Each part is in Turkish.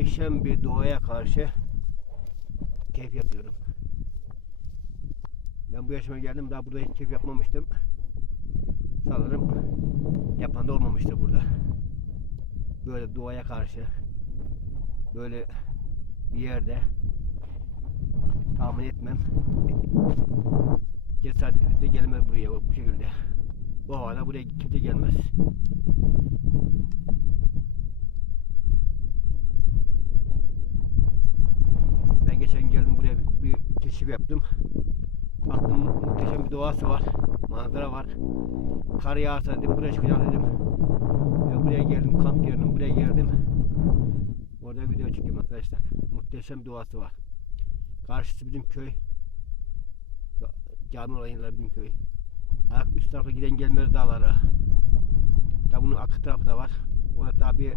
muhteşem bir doğaya karşı keyif yapıyorum. Ben bu yaşıma geldim daha burada hiç keyif yapmamıştım. Sanırım yapan da olmamıştır burada. Böyle doğaya karşı böyle bir yerde tahmin etmem cesaretle gelmez buraya bu şekilde. Bu havada buraya kimse gelmez. Ben geçen geldim buraya bir, keşif yaptım. Baktım muhteşem bir doğası var. Manzara var. Kar yağarsa dedim buraya çıkacağım dedim. Ve buraya geldim kamp yerine buraya geldim. Orada video çekeyim arkadaşlar. Muhteşem doğası var. Karşısı bizim köy. Cami olan yerler bizim köy. Ayak üst tarafa giden gelmez dağları. Da bunun arka tarafı da var. Orada daha bir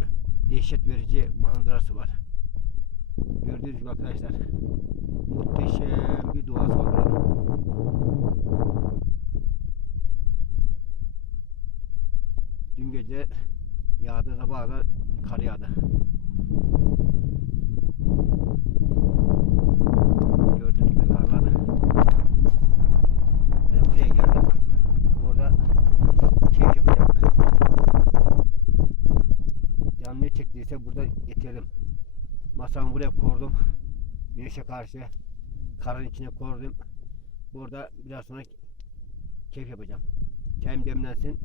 dehşet verici manzarası var. Gördüğünüz gibi arkadaşlar. Muhteşem bir doğası var. Dün gece yağdı sabah da kar yağdı. Ne çektiyse burada getirdim. Masamı buraya kurdum. Güneşe karşı karın içine kurdum. Burada biraz sonra keyif yapacağım. Çayım demlensin.